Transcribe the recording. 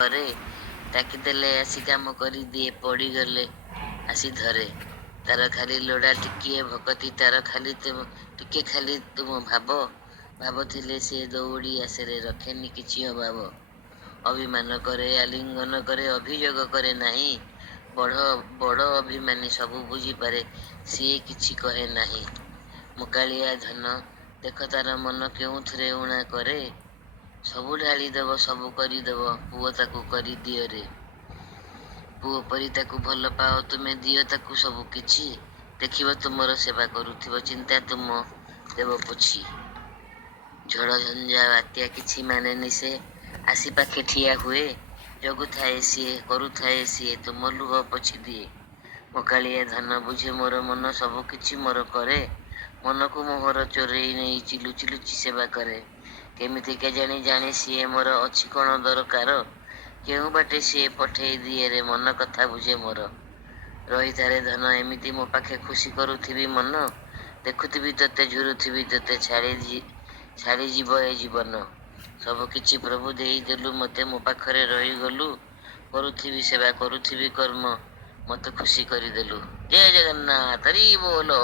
କରେ, ଡାକିଦେଲେ ଆସି କାମ କରିଦିଏ, ପଡ଼ିଗଲେ ଆସି ଧରେ। ତାର ଖାଲି ଲୋଡ଼ା ଟିକିଏ ଭକତି, ତାର ଖାଲି ଟିକେ ଖାଲି ତୁମ ଭାବଥିଲେ ସେ ଦୌଡ଼ି ଆସରେ, ରଖେନି କିଛି ଅଭାବ। ଅଭିମାନ କରେ, ଆଲିଙ୍ଗନ କରେ, ଅଭିଯୋଗ କରେ ନାହିଁ। ବଡ଼ ଅଭିମାନୀ, ସବୁ ବୁଝିପାରେ, ସିଏ କିଛି କହେ ନାହିଁ। ମୁକାଳିଆ ଧନ, ଦେଖ ତାର ମନ କେଉଁଥିରେ ଊଣା କରେ। ସବୁ ଢାଳିଦବ, ସବୁ କରିଦବ, ପୁଅ ତାକୁ କରିଦିଅରେ। ପୁଅ ପରି ତାକୁ ଭଲ ପାଅ ତୁମେ, ଦିଅ ତାକୁ ସବୁ କିଛି। ଦେଖିବ ତୁମର ସେବା କରୁଥିବ, ଚିନ୍ତା ତୁମ ଦେବ ପୋଛି। ଝଡ଼ ଝଞ୍ଜା ବାତ୍ୟା କିଛି ମାନେନି ସେ, ଆସି ପାଖେ ଠିଆ ହୁଏ। ଜଗୁଥାଏ ସିଏ, କରୁଥାଏ ସିଏ, ତୁମ ଲୁହ ପୋଛି ଦିଏ। ମୁକାଳିଆ ଧନ, ବୁଝେ ମୋର ମନ, ସବୁ କିଛି ମୋର କରେ। ମନକୁ ମୋହର ଚୋରେଇ ନେଇ ଲୁଚି ଲୁଚି ସେବା କରେ। କେମିତି କେଜାଣି ଜାଣେ ସିଏ ମୋର ଅଛି କଣ ଦରକାର। କେଉଁ ବାଟେ ସିଏ ପଠେଇ ଦିଏରେ, ମନ କଥା ବୁଝେ ମୋର। ରହିଥାରେ ଧନ ଏମିତି ମୋ ପାଖେ, ଖୁସି କରୁଥିବି ମନ। ଦେଖୁଥିବି ତୋତେ, ଝୁରୁଥିବି ତୋତେ, ଛାଡ଼ି ଯିବ ଏ ଜୀବନ। ସବୁ କିଛି ପ୍ରଭୁ ଦେଇଦେଲୁ ମତେ, ମୋ ପାଖରେ ରହିଗଲୁ। କରୁଥିବି ସେବା, କରୁଥିବି କର୍ମ, ମତେ ଖୁସି କରିଦେଲୁ। ଜୟ ଜଗନ୍ନାଥ, ହରି ବୋଲ।